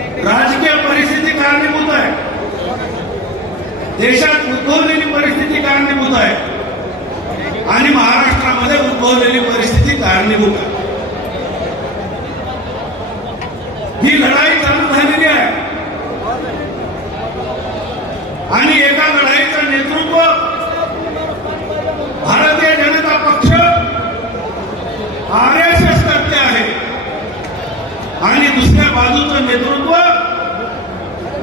राजकीय परिस्थिती कारणीभूत आहे. देशात उद्भवलेली परिस्थिती कारणीभूत आहे. आणि महाराष्ट्रामध्ये उद्भवलेली परिस्थिती कारणीभूत आहे. ही लढाई चालू झालेली आहे. आणि एका लढाईचं नेतृत्व आणि दुसऱ्या बाजूचं नेतृत्व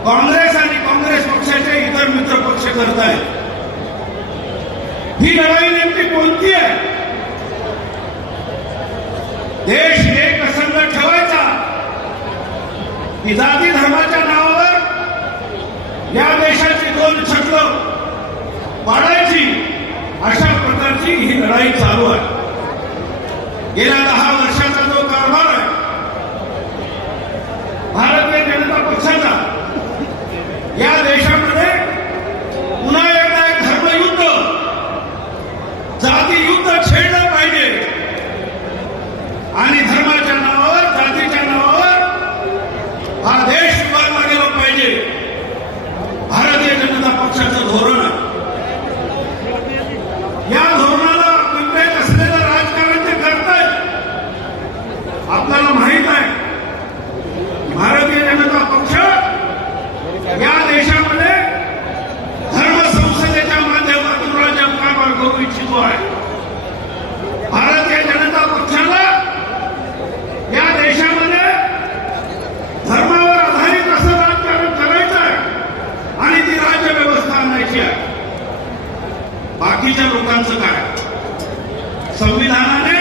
काँग्रेस आणि काँग्रेस पक्षाचे इतर मित्र पक्ष करत आहेत ही लढाई नेमकी कोणती आहे? देश एक संघ ठेवायचा. की जाती धर्माच्या नावावर या देशाची दोन छत्र पाडायची? अशा प्रकारची ही लढाई चालू आहे. गेल्या दहा बाकीच्या लोकांचं काय? संविधानाने